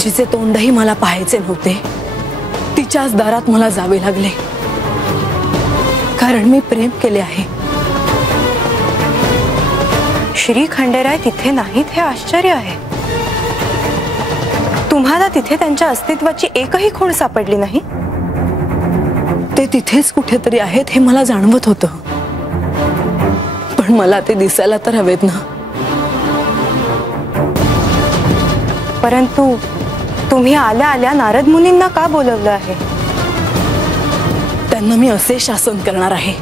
जिचे तोंडही मला पाहायचे नव्हते तिच्याच दारात मला जावे लागले, कारण मी प्रेम केले आहे। श्री खंडेराय तिथे नाहीत हे आश्चर्य आहे। तुम्हाला तिथे त्यांच्या अस्तित्वाची एकही खूण सापडली नाही? ते तिथेच कुठेतरी आहेत हे मला जाणवत होतं, पण मला ते दिसायला तर हवेत ना। परंतु तुम्ही आल्या आल्या नारद मुनींना का बोलवलं आहे? त्यांना मी असे शासन करणार आहे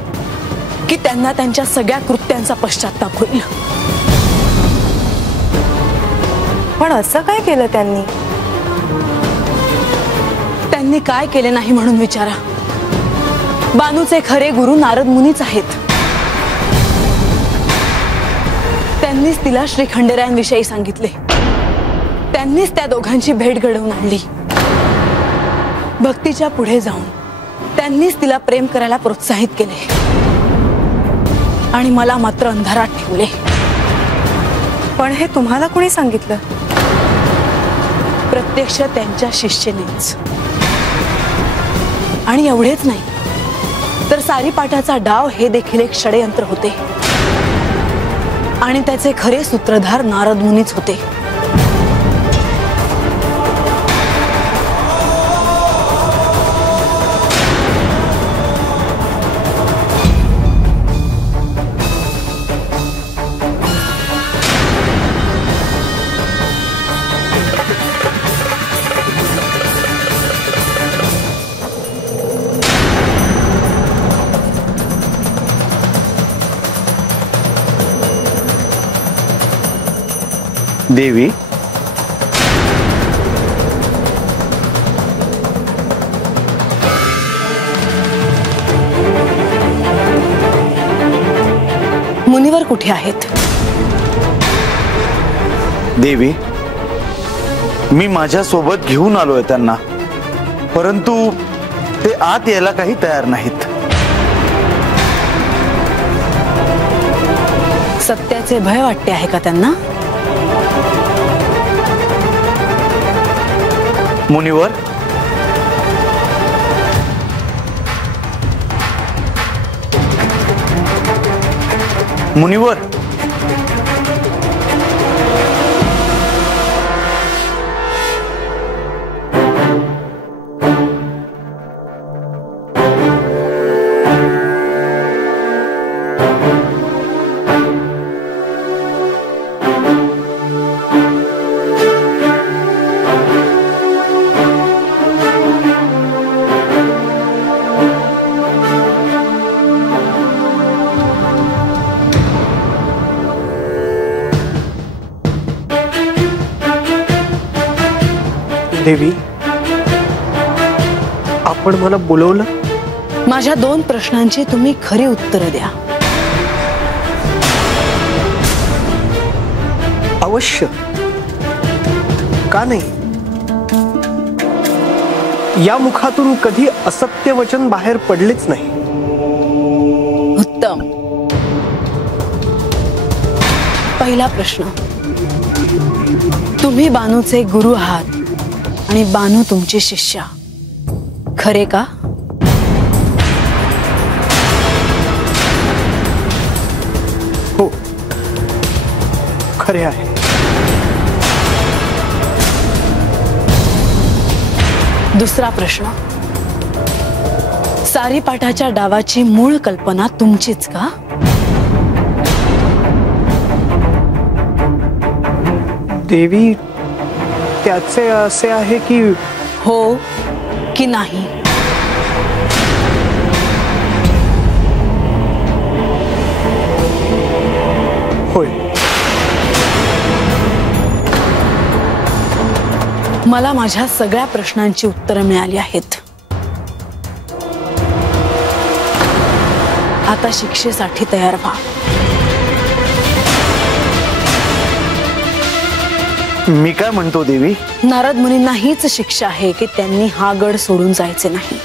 की त्यांना त्यांच्या सगळ्या कृत्यांचा पश्चाताप होईल। पण असं काय केलं त्यांनी? त्यांनी काय केले नाही म्हणून विचारा। बानूचे खरे गुरु नारद मुनीच आहेत। त्यांनीच तिला श्री खंडेरायांविषयी सांगितले, त्यांनीच त्या दोघांची भेट घडवून आणली। भक्तीच्या पुढे जाऊन त्यांनीच तिला प्रेम करायला प्रोत्साहित केले आणि मला मात्र अंधारात ठेवले। पण हे तुम्हाला कोणी सांगितलं? प्रत्यक्ष त्यांच्या शिष्येनेच। आणि एवढेच नाही तर सारीपाटाचा डाव हे देखील एक षडयंत्र होते आणि त्याचे खरे सूत्रधार नारद मुनीच होते। देवी, मुनिवर कुठे आहेत? देवी, मी माझ्या सोबत घेऊन आलोय त्यांना, परंतु ते आत यायला काही तयार नाहीत। सत्याचे भय वाटते आहे का त्यांना? मुनिवर, मुनिवर, देवी, आपण मला बोलवलं? माझ्या दोन प्रश्नांची तुम्ही खरी उत्तरे द्या। अवश्य, का नाही? या मुखातून कधी असत्य वचन बाहेर पडलेच नाही। उत्तम। पहिला प्रश्न, तुम्ही बानूचे गुरु आहात आणि बानू तुमची शिष्या, खरे का? हो, खरे आहे। दुसरा प्रश्न, सारीपाटाच्या डावाची मूळ कल्पना तुमचीच का? देवी, त्याचे असे आहे की हो की नाही? होय। मला माझ्या सगळ्या प्रश्नांची उत्तरं मिळाली आहेत। आता शिक्षेसाठी तयार व्हा। मी काय म्हणतो देवी, नारद मुनींना हीच शिक्षा आहे की त्यांनी हा गड सोडून जायचे नाही।